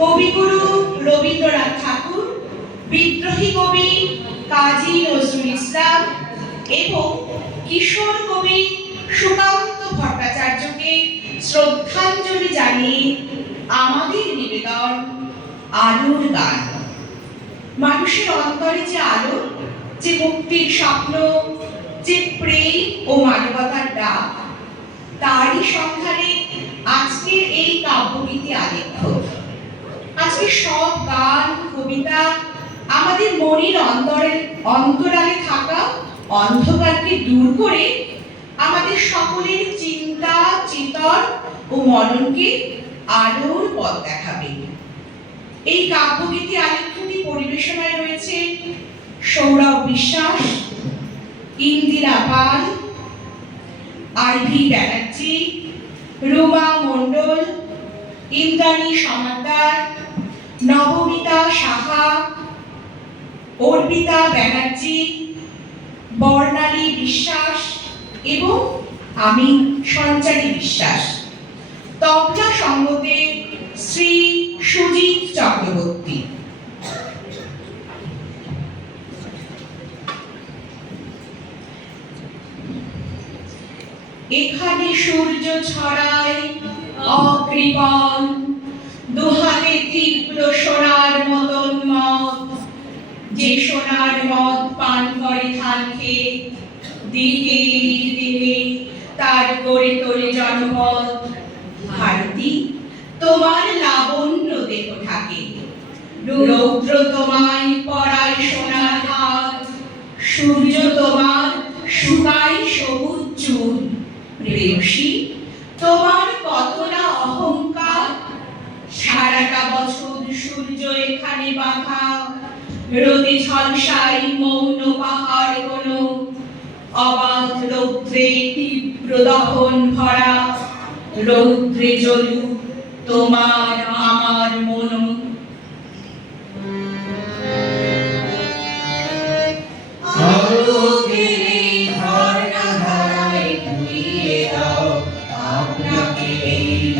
কবিগুরু রবীন্দ্রনাথ ঠাকুর, বিদ্রোহী কবি কাজী নজরুল ইসলাম এবং কিশোর কবি সুকান্ত ভট্টাচার্যকে শ্রদ্ধাঞ্জলি জানিয়ে আমাদের নিবেদন আলোর গান। মানুষের অন্তরে যে আলো, যে মুক্তির স্বপ্ন, যে প্রেম ও মানবতার ডাক, তারই সন্ধানে আজকের এই কাব্যগীতি আলেখ্য। আজকে সব গান কবিতা আমাদের মনের অন্তরালে থাকা অন্ধকারকে দূর করে আমাদের সকলের চিন্তা চেতন ও মননকে আলোর পথ দেখাবে। এই কাব্যগীতি আলেখ্যটি পরিবেশনায় রয়েছে সৌরভ বিশ্বাস, ইন্দিরা পাল, আইভি ব্যানার্জি, রুমা মণ্ডল, ইন্দ্রাণী সমাদ্দার, নবমিতা সাহা, অর্পিতা ব্যানার্জি, বর্ণালী বিশ্বাস এবং আমি সঞ্চারী বিশ্বাস। তবলা সঙ্গতে শ্রী সুজিত চক্রবর্তী। এখানে সূর্য ছড়ায় অকৃপণ, দুহাতে তীব্র সোনার মতন মদ, যে সোনার মদ পান করে থাল খেয়ে দিনে দিনে তার গড়ে তোলে জনপদ। ভারতী, তোমার লাবণ্য দেহ থাকে, রৌদ্র তোমায় পরায় সোনার হাত, সূর্য তোমার শুকায় সবুজ চুল। প্রেয়সী, তোমার কত না অহংকার, সারাটা বছর সূর্য এখানে বাঁধা, রোদে ঝলসায় মৌন পাহাড় কোনো, অবাধ রৌদ্রে তীব্র দহন ভরা, রৌদ্রে জ্বলু তোমার আমার মন।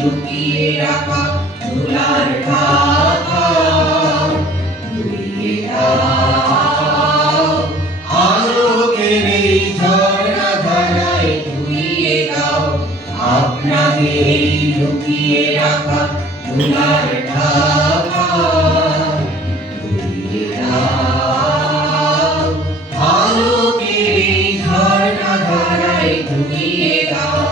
লুকিয়ে রাখা ধুলার ঢাকা ধুইয়ে দাও, আলোকের এই ঝর্ণা ধারায় ধুইয়ে দাও আপনাকে এই লুকিয়ে রাখা ধুলার ঢাকা ধুইয়ে দাও, আলোকের এই ঝর্ণা ধারায় ধুইয়ে দাও।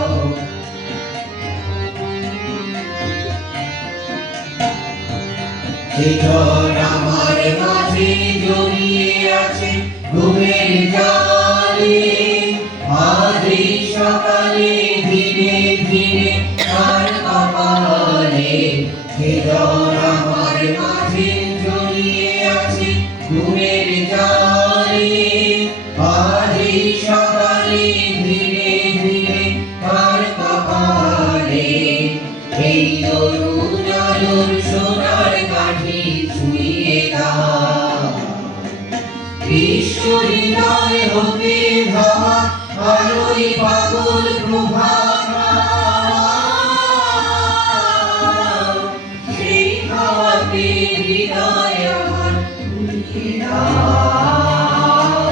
আমার মাঝে জড়িয়ে আছে ঘুমের জালে, আজ এই সকালে ধীরে ধীরে তার কপালে। আমার মাঝে জড়িয়ে আছে ঘুমের জালে, আজ এই সকালে ধীরে ধীরে তার কপালে। এই তরুণ আলোর সোনার কাঠি ছুঁয়ে দাও, বিশ্ব হৃদয় হতে ধাওয়া আলোয় পাগল প্রভা। সেই হাওয়াতে হৃদয় আমার উড়িয়ে দাও,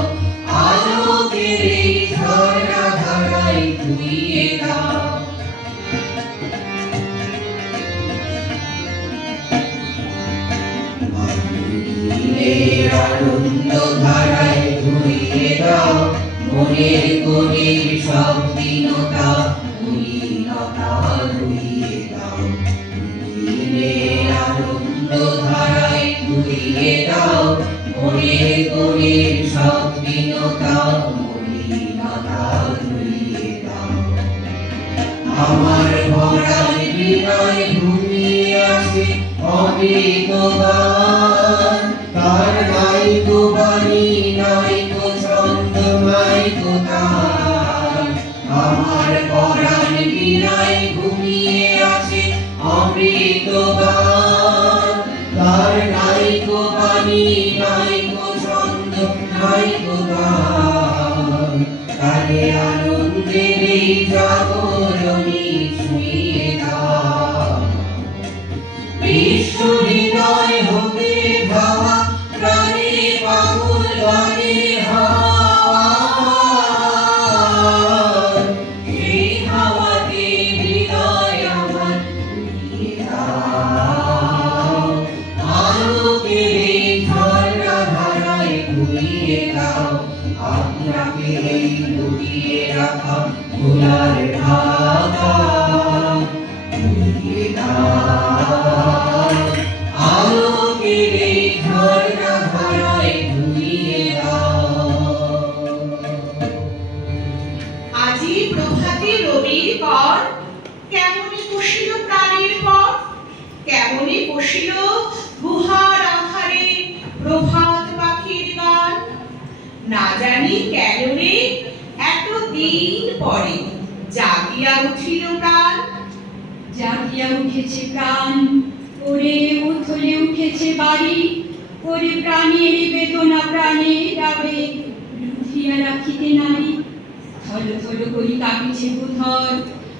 আলোকের এই ঝর্ণা ধারায় ধুইয়ে দাও। আনন্দ ধারায় ধুইয়ে দাও মনের কোণের সব দীনতা মলিনতা ধুইয়ে দাও। আনন্দ ধারায় ধুইয়ে দাও মনের কোণের সব দীনতা মলিনতা ধুইয়ে দাও। আমার ভরার হৃদয় ঘুমিয়ে আছে অমৃত গান, তার নাই তো বাণী নাই তো ছন্দ নাই তো তার। আমার পরাণ বিনায় ঘুমিয়ে আছে অমৃত গান, তার নাই তো বাণী নাই তো ছন্দ নাই তো তার। তারে আনন্দের এই জাগরণী ছুঁয়ে দাও, বিশ্ব হৃদয় হতে ধাওয়া প্রাণে পাগল গানে হাওয়া সেই হাওয়াতে হৃদয় আমার উড়িয়ে দাও আলোকের এই ঝর্ণা ধারায় ঘুরিয়ে দাও আপনাকে এই লুকিয়ে রাখা ভোলার ঢাকা ঘুরিয়ে দাও আলোকের এই ঝর্ণা ধারায় ঘুরিয়ে দাও আজি প্রভাতে রবির কর কেমনে বসিল প্রাণের পর কেমনে বসিল গুহার আধারে প্রভাত পাখির গান না জানি কেন রে এত দিন পরে জাগিয়া উঠিল প্রাণ জাগিয়া উঠেছে প্রাণ ওরে উথলে উঠেছে বাড়ি ওরে প্রাণের বেদনা প্রাণের আবেগ রুধিয়া রাখিতে নারী থল থল করি কাঁপিছে ভূধর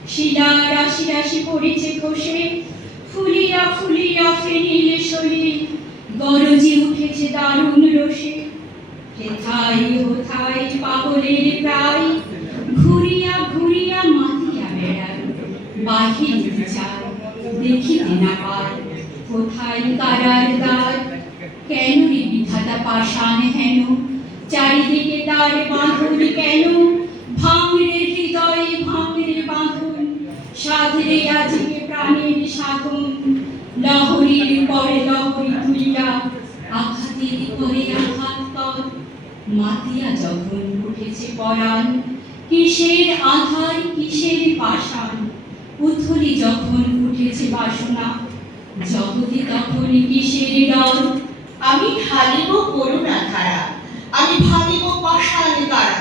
শিলা রাশি রাশি পড়েছে খসে ফুলিয়া ফুলিয়া ফেনিলে সরে গরজি উঠেছে দারুণ রোষে হেথাই হোথাই পাগলের প্রায় ঘুরিয়া ঘুরিয়া মাতিয়া বেড়ায় বাহির বিচার দেখিতে না পায় কোথায় কারার দ্বার কেন রে বিধাতা পাষাণ হেন চারিদিকে তার বাঁধন কেন ভাঙরে হৃদয়ে ভাঙরে বাঁধন সাধরে আজকে প্রাণের সাধন লহরীর পরে লহরী তুলিয়া আঘাতের পরে আঘাত কর মাতিয়া যখন উঠেছে পরাণ কিসের আধার কিসের পাষাণ উথলি যখন উঠেছে বাসনা জগতে তখন কিসের ডর আমি ঢালিব করুণা ধারা আমি ভাঙিব পাষাণ কারা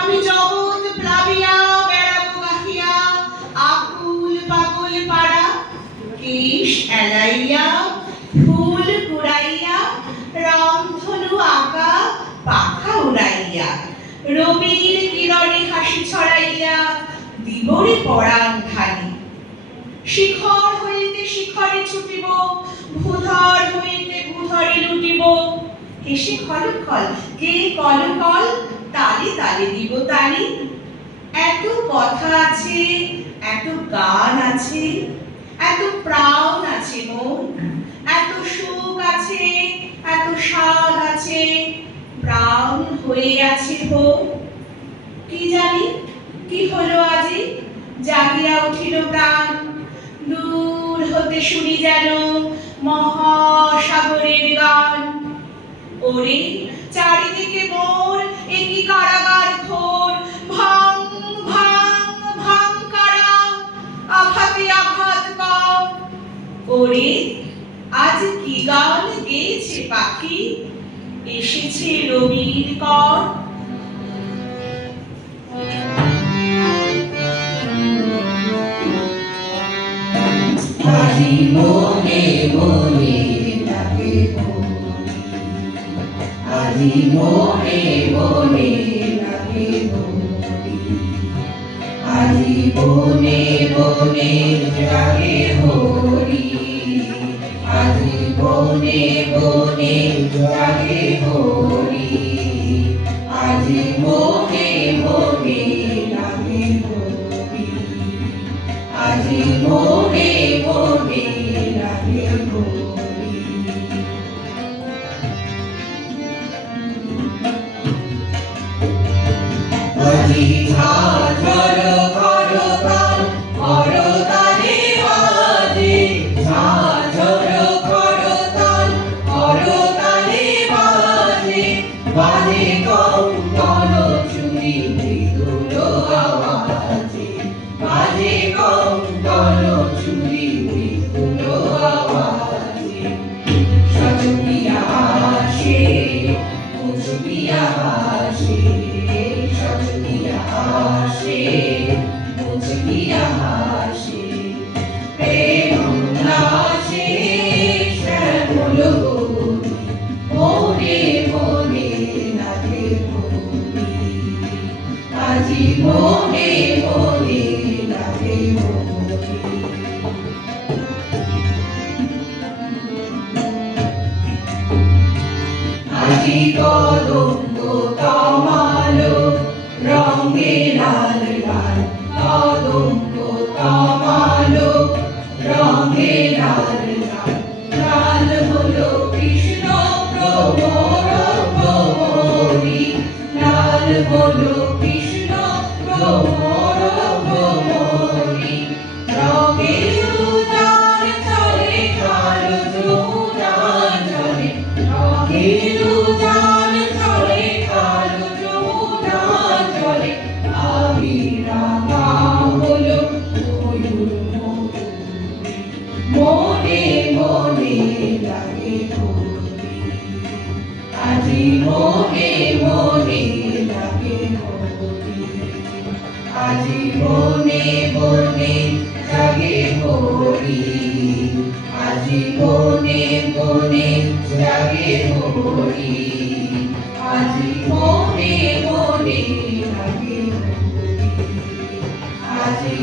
আমি জগৎ প্লাবিয়া বেড়াবো গাহিয়া আকুল পাগল পাড়া কেশ এলাইয়া ফুল কুড়াইয়া রংধনু আঁকা পাখা উড়াইয়া রবির কিরণে হাসি ছড়াইয়া দিবরে পরাণ ঢালি শিখর হইতে শিখরে ছুটিব ভূধর হইতে ভূধরে লুটিব হেসে খল খল কে কল কল তালে তালে দিব তালি এত কথা আছে এত গান আছে এত প্রাণ আছে মন এত সুখ আছে এত স্বাদ আছে প্রাণ হয়ে আছে ভোর কি জানি কি হলো আজি জাগিয়া উঠিল প্রাণ দূর হতে শুনি যেন মহাসাগরের গান ওরে চারিদিকে মোর একই কারাগার ঘোর ভাঙ ভাঙ ভাঙ কারা আঘাতে আঘাত কর ওরে আজ কি গান গেয়েছে পাখি এসেছে রবির কর আজি মনে মনে লাগে বলি আজি মনে মনে লাগে বলি আজি বনে বনে জাগে হরি আজি বনে বনে জাগে হরি আজি মনে মনে লাগে হরি আজি মনে মনে লাগে হরি আজি ঝাঝর করতাল করতালে বাজে ঝাঝর করতাল করতালে বাজে বাজে কঙ্কন চুরি মৃদুল আওয়াজে বাজে কঙ্কন চুরি মৃদুল আওয়াজে সজনিয়া আসে পুজনিয়া আসে সজনিয়া আসে আজি কদম্ব তমালো রঙে লাল লাল কদম্ব তমালো রঙে লাল লাল লাল হলো কৃষ্ণ প্রভুর ভ্রমরি লাল হলো কৃষ্ণ প্রভুর ভ্রমরি রঙের উদার চলে কালো যমুনার জলে রঙের উদার চলে কালো যমুনার জলে আমি রাঙা হলো ময়ূর ময়ূরী মনে মনে লাগে ঘুরি আজি মনে মনে লাগে ঘুরি আজি মনে মনে জাগে ঘুরি আজি মনে মনে জাগে ঘুরি আজি মনে মনে লাগে ঘুরি আজি